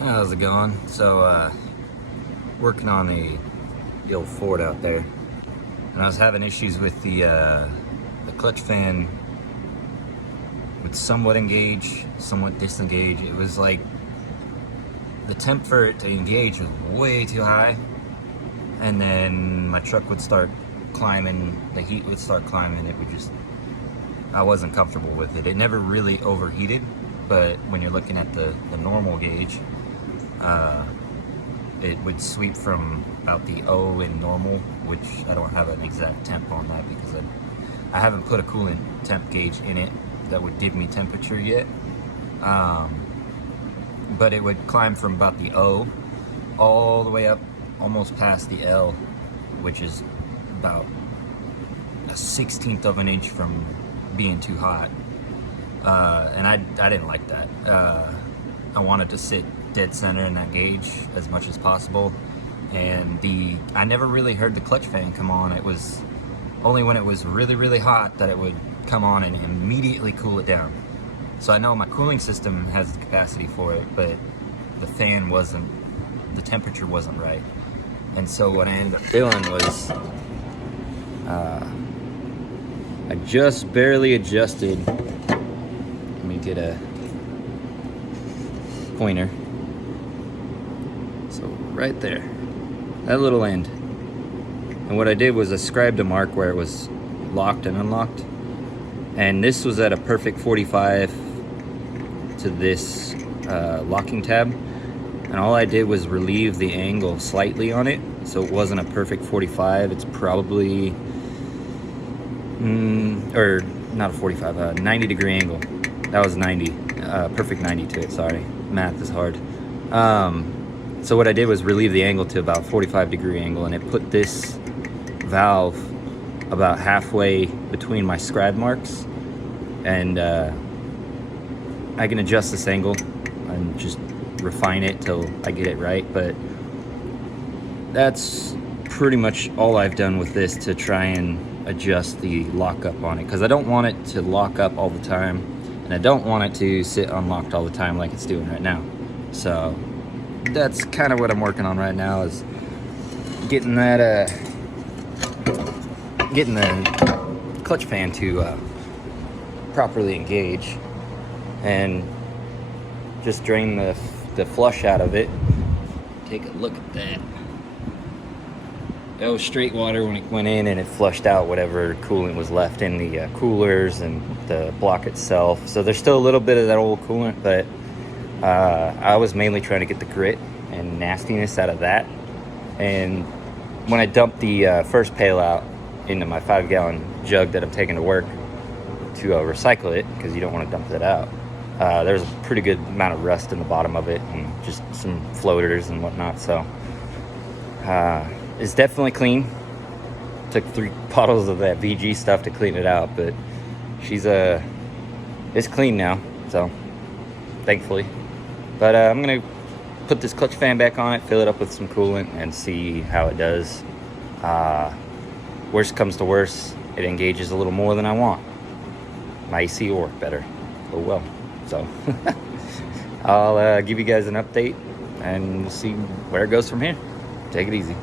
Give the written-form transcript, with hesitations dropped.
How's it going? So, working on the old Ford out there, and I was having issues with the clutch fan would somewhat engage, somewhat disengage. It was like the temp for it to engage was way too high, and then my truck would start climbing, the heat would start climbing. It would just, I wasn't comfortable with it. It never really overheated, but when you're looking at the normal gauge, it would sweep from about the O in normal, which I don't have an exact temp on that because I haven't put a coolant temp gauge in it that would give me temperature yet. But it would climb from about the O all the way up almost past the L, which is about a 1/16 of an inch from being too hot. And I didn't like that. I wanted to sit dead center in that gauge as much as possible, and I never really heard the clutch fan come on. It was only when it was really hot that it would come on and immediately cool it down. So I know my cooling system has the capacity for it, but the fan wasn't, the temperature wasn't right. And so what I ended up doing was I just barely adjusted. Let me get a pointer. So right there, that little end. And what I did was I scribed a mark where it was locked and unlocked. And this was at a perfect 45 to this locking tab. And all I did was relieve the angle slightly on it. So it wasn't a perfect 45. It's probably, or not a 45, a 90-degree angle. That was 90, perfect 90 to it, sorry. Math is hard. So what I did was relieve the angle to about 45-degree angle, and it put this valve about halfway between my scribe marks. And I can adjust this angle and just refine it till I get it right, but that's pretty much all I've done with this to try and adjust the lockup on it, because I don't want it to lock up all the time, and I don't want it to sit unlocked all the time like it's doing right now. So that's kind of what I'm working on right now, is getting that getting the clutch fan to properly engage, and just drain the flush out of it. Take a look at that. That was straight water when it went in, and it flushed out whatever coolant was left in the coolers and the block itself. So there's still a little bit of that old coolant, but I was mainly trying to get the grit and nastiness out of that. And when I dumped the first pail out into my 5-gallon jug that I'm taking to work to recycle it, because you don't want to dump that out, there's a pretty good amount of rust in the bottom of it and just some floaters and whatnot. So it's definitely clean. Took 3 bottles of that VG stuff to clean it out, but it's clean now, so thankfully. But I'm gonna put this clutch fan back on it, fill it up with some coolant, and see how it does. Worst comes to worst, it engages a little more than I want. My AC will work better. Oh well. So I'll give you guys an update, and we'll see where it goes from here. Take it easy.